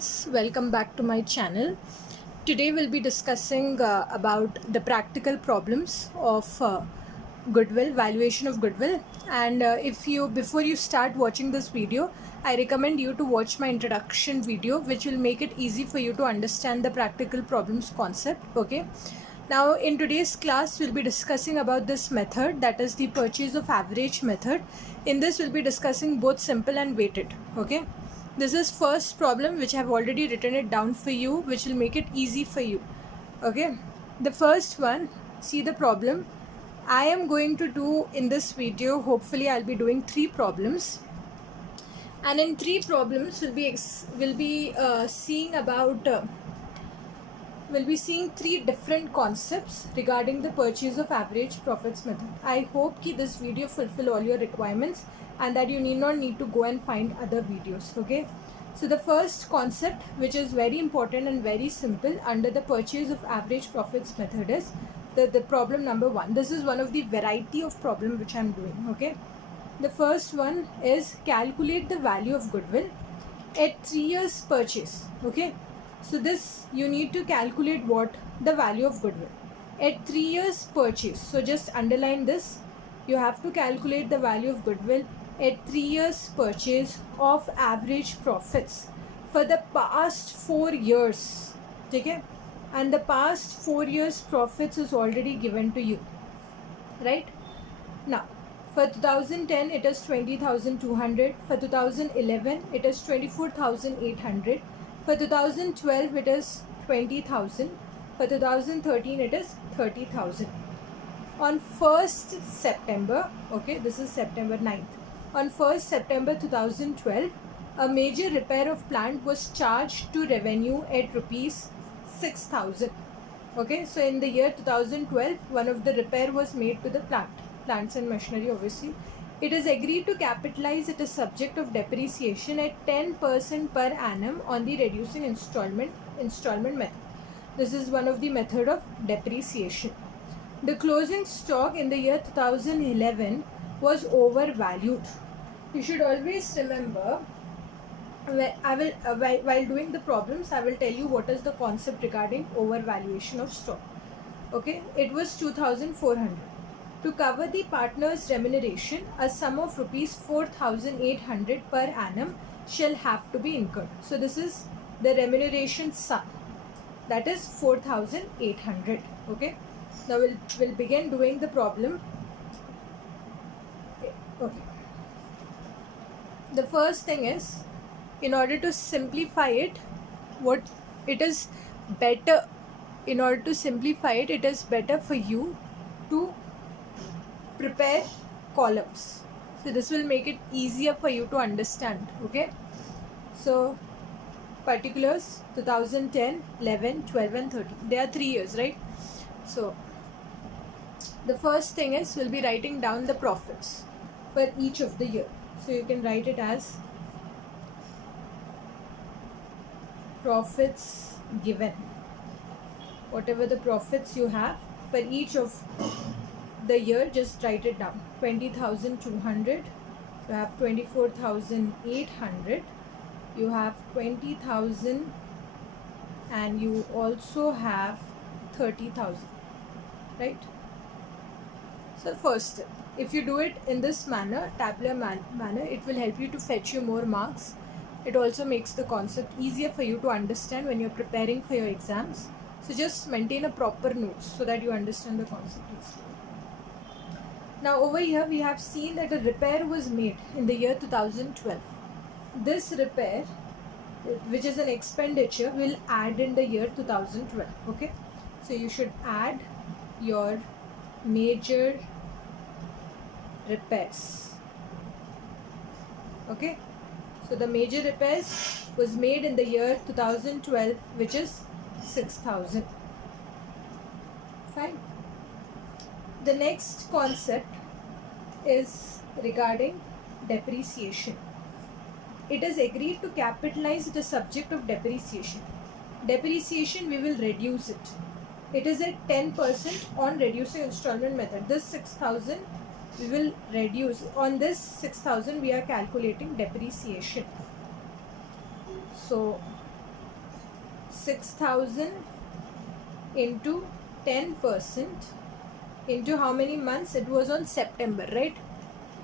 students, welcome back to my channel. Today we'll be discussing about the practical problems of goodwill, valuation of goodwill. And if you before you start watching this video, I recommend you to watch my introduction video, which will make it easy for you to understand the practical problems concept. Okay. Now in today's class we'll be discussing about this method, that is the purchase of average method. In this we'll be discussing both simple and weighted. Okay. This is first problem which I have already written it down for you, which will make it easy for you. Okay. The first one, see the problem. I am going to do in this video, hopefully I'll be doing 3 problems. And in 3 problems we'll be seeing about we'll be seeing 3 different concepts regarding the purchase of average profits method. I hope that this video fulfill all your requirements and that you need to go and find other videos. Okay. So the first concept, which is very important and very simple under the purchase of average profits method, is the problem number 1. This is one of the variety of problem which I am doing. Okay. The first one is calculate the value of goodwill at 3 years purchase. Okay. So this you need to calculate what the value of goodwill at 3 years purchase. So just underline this. You have to calculate the value of goodwill at 3 years purchase of average profits for the past 4 years. Okay? And the past 4 years profits is already given to you. Right? Now, for 2010 it is 20,200. For 2011 it is 24,800. For 2012 it is 20,000. For 2013 it is 30,000. On 1st September, okay, this is September 9th. On 1st September 2012, a major repair of plant was charged to revenue at rupees 6,000. Okay, so in the year 2012, one of the repair was made to the plants and machinery obviously. It is agreed to capitalize it as subject of depreciation at 10% per annum on the reducing installment method. This is one of the method of depreciation. The closing stock in the year 2011 was overvalued. You should always remember, while doing the problems, I will tell you what is the concept regarding overvaluation of stock. Okay, it was 2,400. To cover the partner's remuneration, a sum of rupees 4,800 per annum shall have to be incurred. So this is the remuneration sum, that is 4,800. Okay. Now we'll begin doing the problem. Okay. The first thing is, in order to simplify it, it is better for you to prepare columns. So this will make it easier for you to understand. Okay. So particulars 2010, 11, 12 and 13. They are 3 years, right? So the first thing is, we'll be writing down the profits for each of the year. So you can write it as profits given. Whatever the profits you have for each of the year, just write it down. 20,200, you have 24,800, you have 20,000, and you also have 30,000, right? So first step, if you do it in this manner, tabular manner, it will help you to fetch you more marks. It also makes the concept easier for you to understand when you're preparing for your exams. So just maintain a proper notes so that you understand the concept easily. Now over here we have seen that a repair was made in the year 2012. This repair, which is an expenditure, will add in the year 2012. Okay. So you should add your major repairs. Okay. So the major repairs was made in the year 2012, which is 6,000. Fine. The next concept is regarding depreciation. It is agreed to capitalize the subject of depreciation. Depreciation, we will reduce it. It is at 10% on reducing installment method. This 6,000 we will reduce. On this 6,000 we are calculating depreciation. So 6,000 into 10% into how many months? It was on September, right?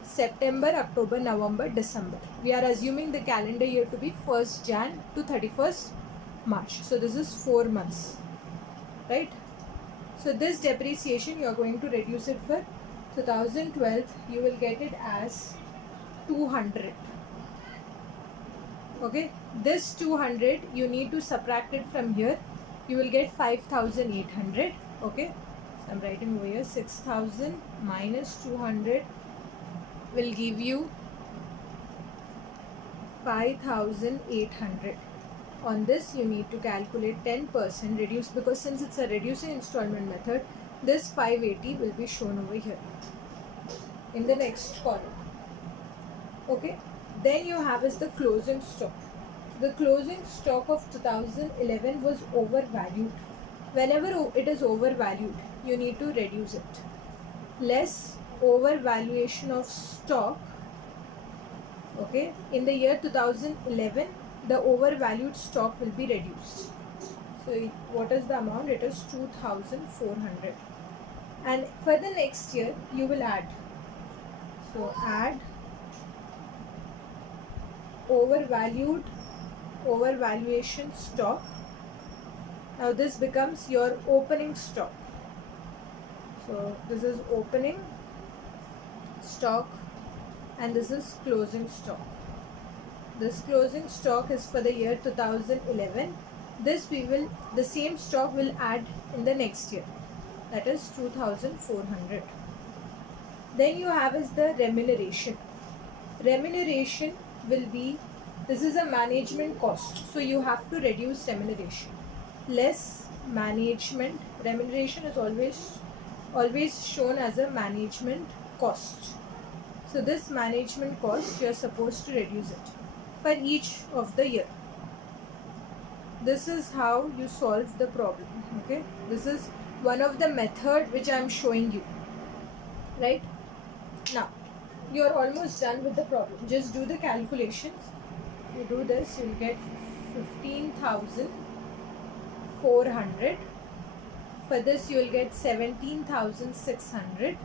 September, October, November, December. We are assuming the calendar year to be 1st Jan to 31st March. So this is 4 months, right? So this depreciation you are going to reduce it for 2012. You will get it as 200. Okay, this 200 you need to subtract it from here. You will get 5,800. Okay, so I'm writing over here 6,000 minus 200 will give you 5,800. On this you need to calculate 10% reduce, because since it's a reducing installment method, this 580 will be shown over here in the next column. Okay, then you have is the closing stock. The closing stock of 2011 was overvalued. Whenever it is overvalued, you need to reduce it. Less overvaluation of stock. Okay, in the year 2011, the overvalued stock will be reduced. So what is the amount? It is 2,400. And for the next year, you will add. So add overvaluation stock. Now this becomes your opening stock. So this is opening stock and this is closing stock. This closing stock is for the year 2011. The same stock will add in the next year, that is 2,400. Then you have is the remuneration. Remuneration will be, this is a management cost, so you have to reduce remuneration. Less management, remuneration is always shown as a management cost. So this management cost you are supposed to reduce it for each of the year. This is how you solve the problem. Okay, this is one of the method which I am showing you. Right now, you are almost done with the problem. Just do the calculations. If you do this, you will get 15,400. For this, you will get 17,600.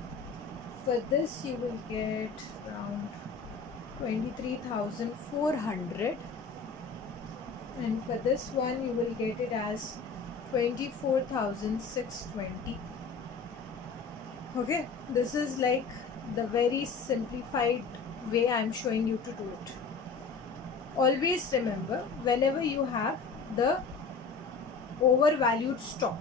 For this, you will get around 23,400. And for this one, you will get it as 24,620. Okay, this is like the very simplified way I am showing you to do it. Always remember, whenever you have the overvalued stock,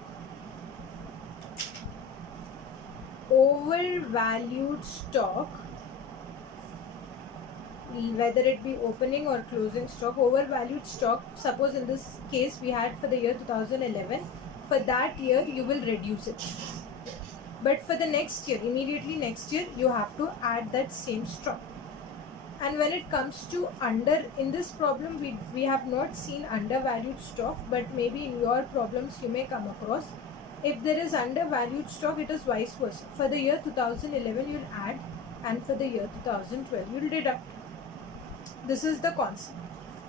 whether it be opening or closing stock, overvalued stock, suppose in this case we had for the year 2011, for that year you will reduce it. But for the next year, immediately next year, you have to add that same stock. And when it comes to in this problem, we have not seen undervalued stock, but maybe in your problems you may come across. If there is undervalued stock, it is vice versa. For the year 2011, you will add, and for the year 2012, you will deduct. This is the concept.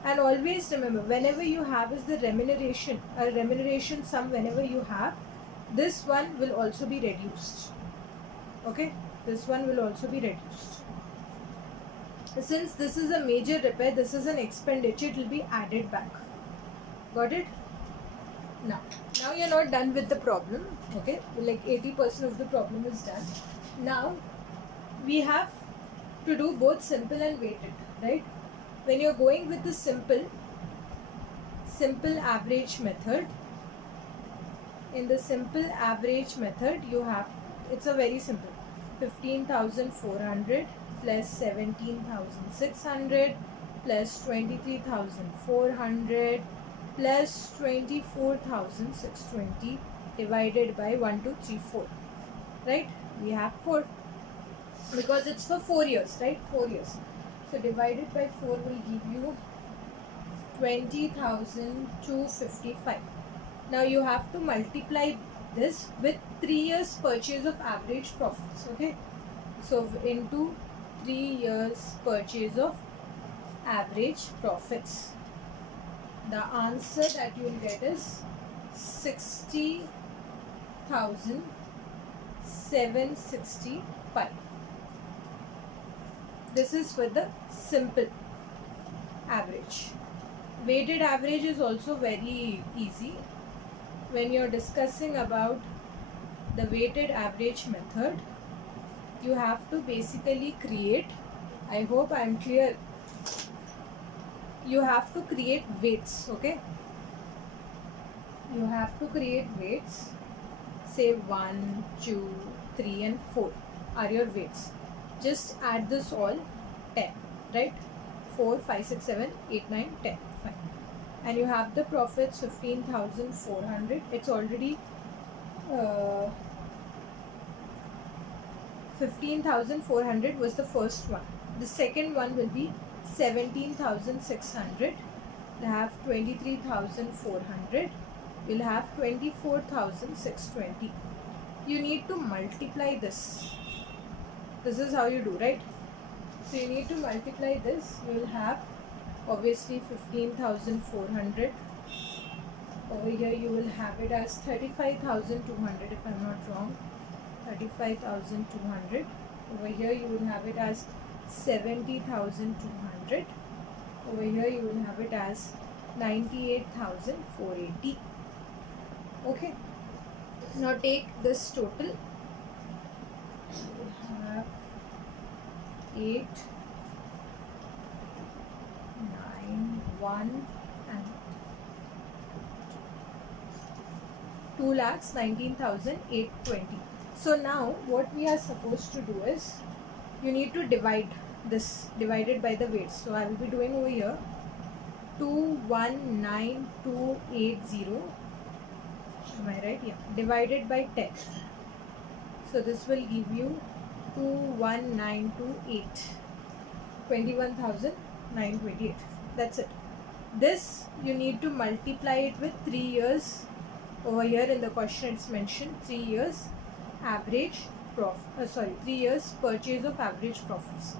And always remember, whenever you have is the remuneration, a remuneration sum, whenever you have, this one will also be reduced. Okay, this one will also be reduced. Since this is a major repair, this is an expenditure, it will be added back. Got it? Now you're not done with the problem. Okay, like 80% of the problem is done. Now we have to do both simple and weighted, right? When you're going with the simple average method, in the simple average method, you have, it's a very simple, 15,400 plus 17,600 plus 23,400 plus 24,620 divided by 1, 2, 3, 4. Right? We have 4 because it's for 4 years, right? 4 years. So divided by 4 will give you 20,255. Now you have to multiply this with 3 years purchase of average profits. Okay, so into 3 years purchase of average profits. the answer that you will get is 60,765. This is for the simple average. Weighted average is also very easy. When you're discussing about the weighted average method, you have to basically create, I hope I am clear, you have to create weights, okay? You have to create weights. Say 1, 2, 3 and 4 are your weights. Just add this all 10, right? 4, 5, 6, 7, 8, 9, 10, fine. And you have the profits 15,400. It's already 15,400 was the first one. The second one will be 17,600. We'll have 23,400. We'll have 24,620. You need to multiply this. This is how you do, right? So you need to multiply this. You will have obviously 15,400. Over here you will have it as 35,200 if I'm not wrong. 35,200. Over here you will have it as 70,200. Over here you will have it as 98,480. Okay. Now take this total. You have 8, 9, 1 and 2,19,820. So now what we are supposed to do is, you need to divide this, divided by the weights. So I will be doing over here 219,280. Am I right? Yeah. Divided by 10. So this will give you 21928. 21,928. That's it. This you need to multiply it with 3 years. Over here in the question it's mentioned 3 years average profit. 3 years purchase of average profits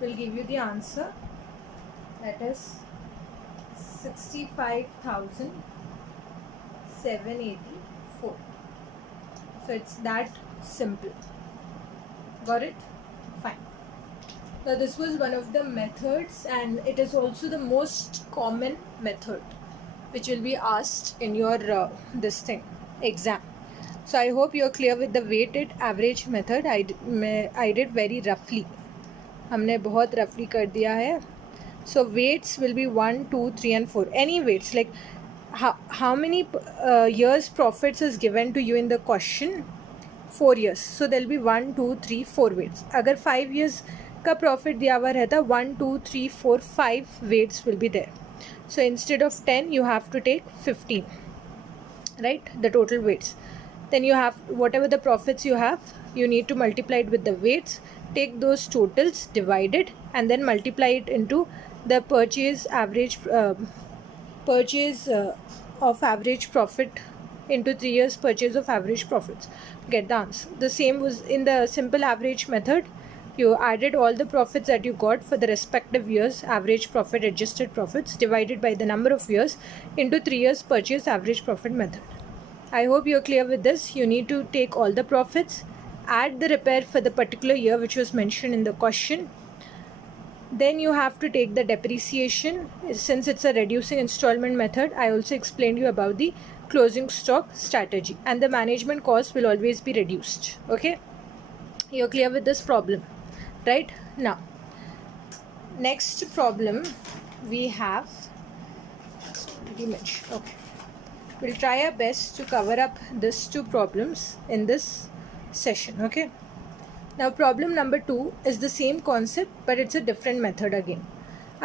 will give you the answer. That is 65,784. So it's that simple. Got it? Fine. Now this was one of the methods, and it is also the most common method which will be asked in your exam. So I hope you are clear with the weighted average method. I did very roughly. हमने बहुत roughly कर दिया है. So weights will be 1, 2, 3 and 4. Any weights, like how many years profits is given to you in the question? 4 years. So there will be 1, 2, 3, 4 weights. अगर 5 years का profit दिया हुआ रहता 1, 2, 3, 4, 5 weights will be there. So instead of 10 you have to take 15, right? The total weights. Then you have whatever the profits you have, you need to multiply it with the weights, take those totals, divide it, and then multiply it into the purchase average of average profit into 3 years purchase of average profits. Get the answer. The same was in the simple average method. You added all the profits that you got for the respective years, average profit, adjusted profits, divided by the number of years into 3 years purchase average profit method. I hope you're clear with this. You need to take all the profits, add the repair for the particular year which was mentioned in the question. Then you have to take the depreciation. Since it's a reducing installment method, I also explained you about the closing stock strategy, and the management cost will always be reduced. Okay, you're clear with this problem, right? Now next problem we have, okay, we'll try our best to cover up these 2 problems in this session. Okay, now problem number 2 is the same concept, but it's a different method again.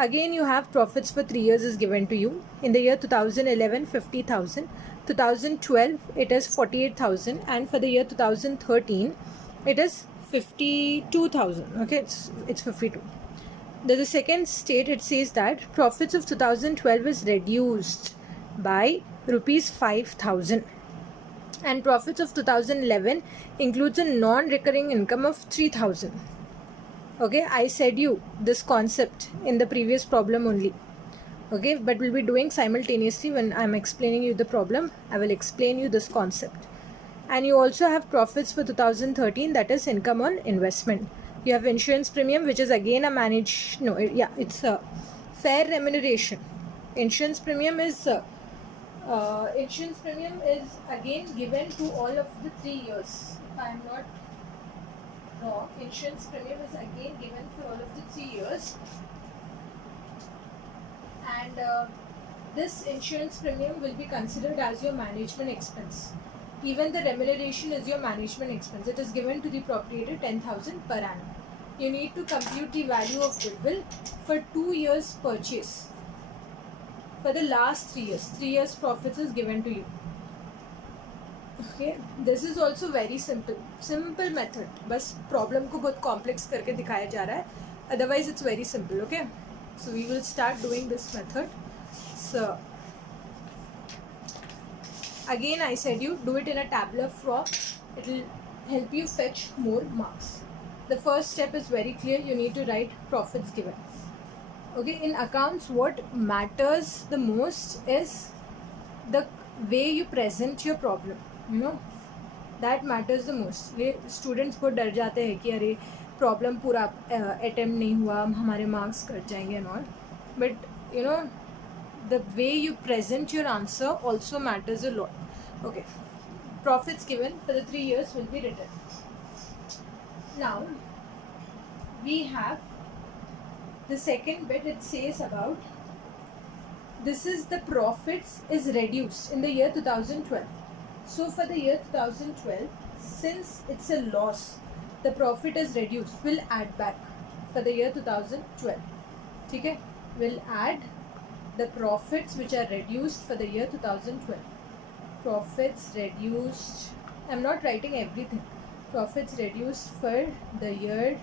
You have profits for 3 years is given to you. In the year 2011, 50,000. 2012, it is 48,000. And for the year 2013, it is 52,000. Okay, it's 52. The second state, it says that profits of 2012 is reduced by rupees 5,000. And profits of 2011 includes a non-recurring income of 3,000. Okay, I said you this concept in the previous problem only. Okay, but we'll be doing simultaneously. When I'm explaining you the problem, I will explain you this concept. And you also have profits for 2013, that is income on investment. You have insurance premium, which is again a it's a fair remuneration. Insurance premium is again given to all of the 3 years. If I am not wrong, insurance premium is again given for all of the 3 years, and this insurance premium will be considered as your management expense. Even the remuneration is your management expense. It is given to the proprietor 10,000 per annum. You need to compute the value of goodwill for 2 years purchase. For the last 3 years, 3 years profits is given to you. Okay, this is also very simple method. बस problem को बहुत complex करके दिखाया जा रहा है. Otherwise, it's very simple. Okay, so we will start doing this method. So again, I said you do it in a tabular form. It will help you fetch more marks. The first step is very clear. You need to write profits given. Okay, in accounts, what matters the most is the way you present your problem. You know, that matters the most. ये students को डर जाते हैं कि अरे problem पूरा attempt नहीं हुआ, हमारे marks कट जाएंगे and all. But you know, the way you present your answer also matters a lot. Okay, profits given for the 3 years will be written. Now we have the second bit. It says about this is the profits is reduced in the year 2012. So for the year 2012, since it's a loss, the profit is reduced. We'll add back for the year 2012. Okay, we'll add the profits which are reduced for the year 2012. Profits reduced. I'm not writing everything. Profits reduced for the year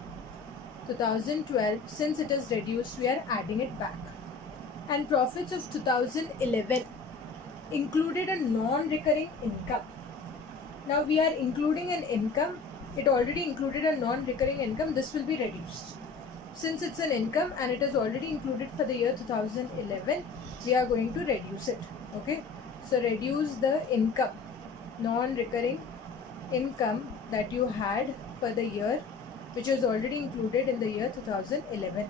2012. Since it is reduced, we are adding it back. And profits of 2011 included a non-recurring income. Now we are including an income. It already included a non-recurring income. This will be reduced. Since it's an income and it is already included for the year 2011, we are going to reduce it. Okay, so reduce the income, non-recurring income that you had for the year, which was already included in the year 2011.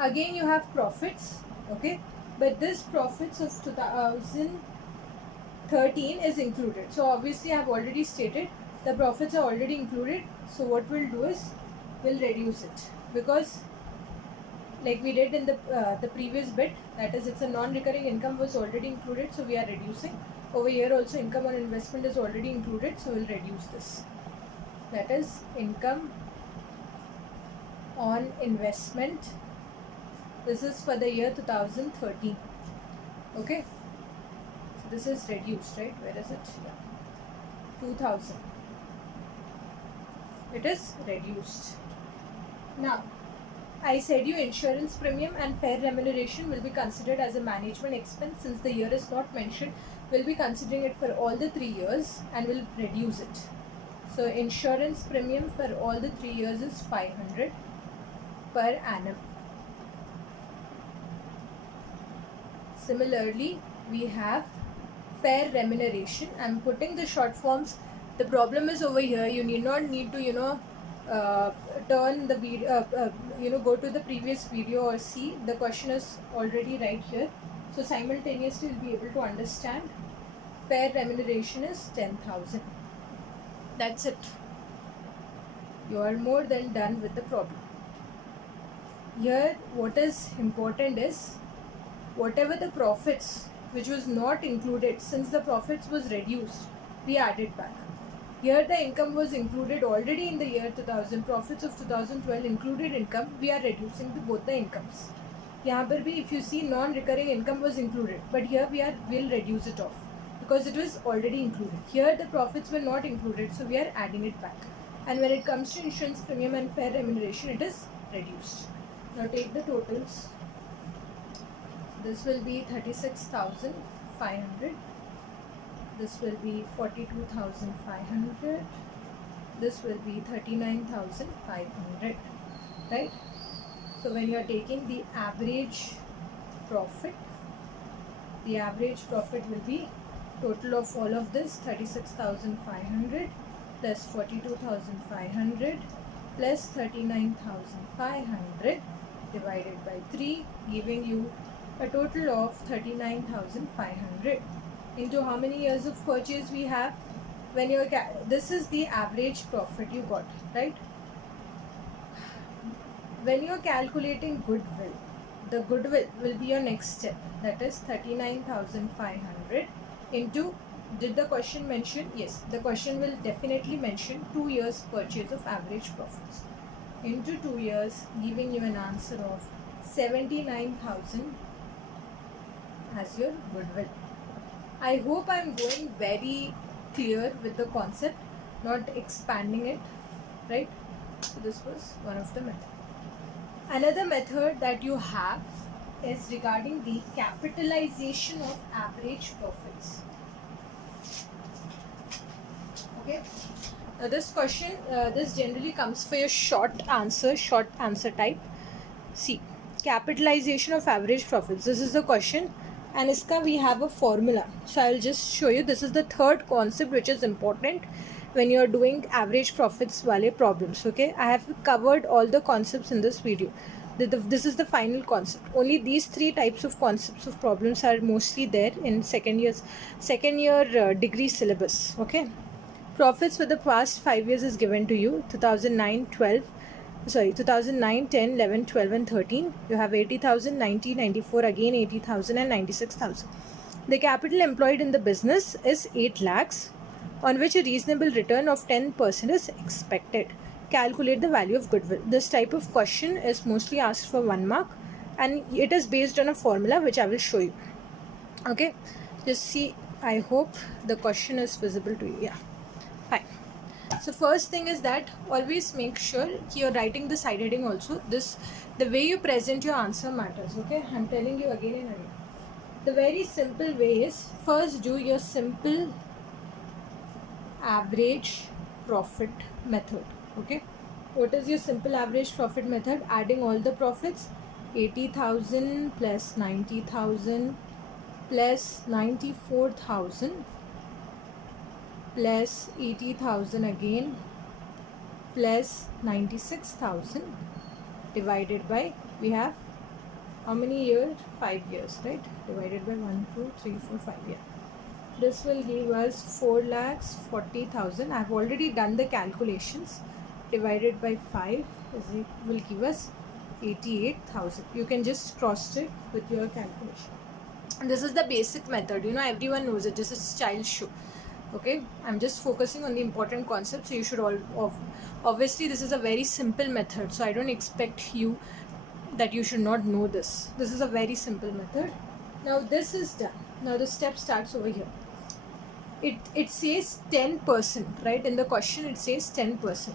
Again, you have profits. Okay, but this profits of 2013 is included. So obviously I have already stated the profits are already included. So what we'll do is we'll reduce it, because like we did in the previous bit, that is, it's a non-recurring income was already included, so we are reducing. Over here also income on investment is already included, so we'll reduce this. That is income on investment. This is for the year 2013. Okay, so this is reduced, right? Where is it? Yeah. 2000. It is reduced. Now I said you insurance premium and fair remuneration will be considered as a management expense. Since the year is not mentioned, we'll be considering it for all the 3 years and we'll reduce it. So insurance premium for all the 3 years is 500 per annum. Similarly, we have fair remuneration. I'm putting the short forms. The problem is over here. You need not need to turn the video, go to the previous video or see. The question is already right here. So simultaneously you'll be able to understand. Fair remuneration is 10,000. That's it. You are more than done with the problem. Here what is important is whatever the profits which was not included, since the profits was reduced, we added back. Here the income was included already in the year 2000. Profits of 2012 included income. We are reducing both the incomes. यहाँ पर भी if you see non-recurring income was included, but here we'll reduce it off because it was already included. Here the profits were not included, so we are adding it back. And when it comes to insurance premium and fair remuneration, it is reduced. Now take the totals. This will be 36,500. This will be 42,500. This will be 39,500. Right? So when you are taking the average profit. The average profit will be total of all of this 36,500 plus 42,500 plus 39,500 divided by 3, giving you a total of 39,500 into how many years of purchase we have. When you're this is the average profit you got, right? When you're calculating goodwill, the goodwill will be your next step. That is 39,500 into, did the question mention? Yes, the question will definitely mention 2 years purchase of average profits into 2 years, giving you an answer of 79,000 as your goodwill. I hope I'm going very clear with the concept, not expanding it, right? So this was one of the methods. Another method that you have is regarding the capitalization of average profits. Okay. Now this question, this generally comes for your short answer type. See, capitalization of average profits. This is the question, and iska we have a formula. So I'll just show you. This is the third concept which is important when you are doing average profits wale problems. Okay, I have covered all the concepts in this video. This is the final concept. Only these three types of concepts of problems are mostly there in second year degree syllabus. Okay, profits for the past 5 years is given to you. 2009, 10, 11, 12 and 13. You have 80,000, 90, 94, again 80,000 and 96,000. The capital employed in the business is 8 lakhs, on which a reasonable return of 10% is expected. Calculate the value of goodwill. This type of question is mostly asked for 1 mark, and it is based on a formula which I will show you. Okay, just see. I hope the question is visible to you. Yeah, fine. So first thing is that always make sure you're writing the side heading also. The way you present your answer matters. Okay, I'm telling you again and again. The very simple way is, first do your simple average profit method. Okay, what is your simple average profit method? Adding all the profits, 80,000 plus 90,000 plus 94,000 plus 80,000 again plus 96,000 divided by, we have how many years? 5 years, right? Divided by 1, 2, 3, 4, 5 years. This will give us 4,40,000. I have already done the calculations. Divided by 5 will give us 88,000. You can just cross check with your calculation. And this is the basic method. You know, everyone knows it. This is child's show. Okay, I'm just focusing on the important concepts. So you should obviously this is a very simple method. So I don't expect you that you should not know this. This is a very simple method. Now this is done. Now the step starts over here. It says 10%, right? In the question it says 10%.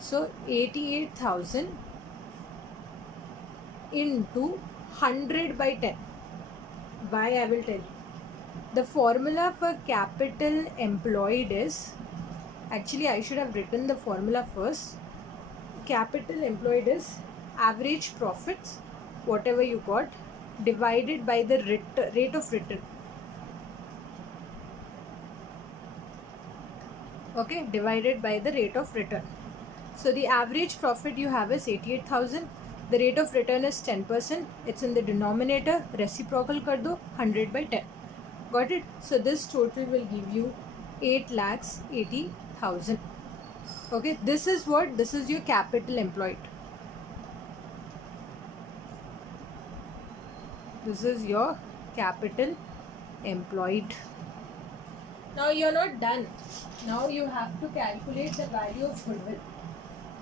So 88,000 into 100 by 10. Why, I will tell you. The formula for capital employed is, actually I should have written the formula first. Capital employed is average profits, whatever you got, divided by the rate of return. Okay, divided by the rate of return. So the average profit you have is 88,000. The rate of return is 10%. It's in the denominator. Reciprocal kar do, 100 by 10. Got it? So this total will give you 8,80,000. Okay, this is what? This is your capital employed. This is your capital employed. Now you're not done. Now you have to calculate the value of goodwill.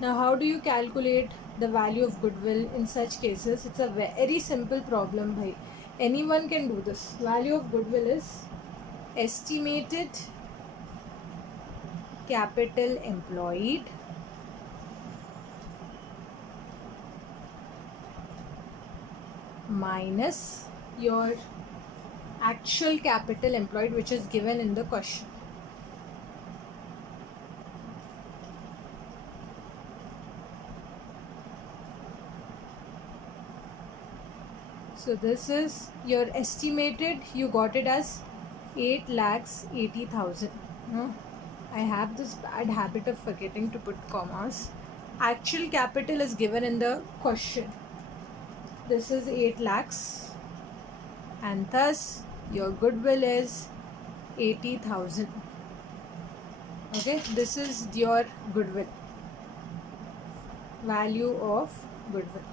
Now how do you calculate the value of goodwill in such cases? It's a very simple problem, bhai. Anyone can do this. Value of goodwill is estimated capital employed minus your actual capital employed, which is given in the question. So this is your estimated, you got it as 8,80,000. No, I have this bad habit of forgetting to put commas. Actual capital is given in the question. This is 8 lakhs, and thus your goodwill is 80,000. Okay, this is your goodwill, value of goodwill.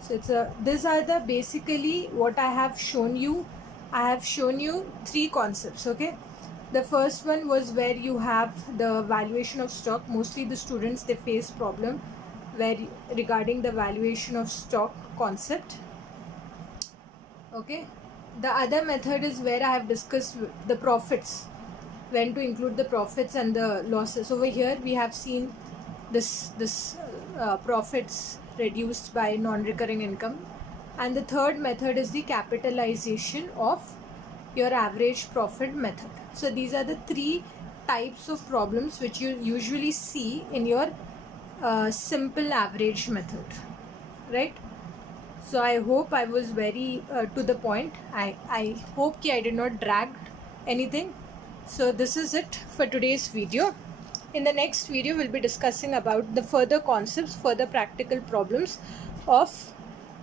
So it's a, these are the basically what I have shown you. I have shown you three concepts. Okay, the first one was where you have the valuation of stock. Mostly the students, they face problem where regarding the valuation of stock concept. Okay, the other method is where I have discussed the profits, when to include the profits and the losses. Over here we have seen this profits reduced by non-recurring income, and the third method is the capitalization of your average profit method. So these are the three types of problems which you usually see in your simple average method, right? So I hope I was very to the point. I hope I did not drag anything. So this is it for today's video. In the next video, we'll be discussing about the further concepts, further practical problems of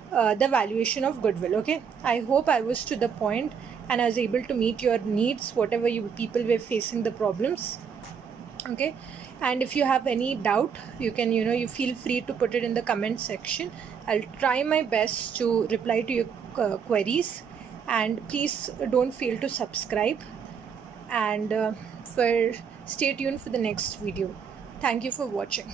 the valuation of goodwill. Okay, I hope I was to the point and I was able to meet your needs, whatever you people were facing the problems. Okay, and if you have any doubt, you can, you feel free to put it in the comment section. I'll try my best to reply to your queries, and please don't fail to subscribe, and for stay tuned for the next video. Thank you for watching.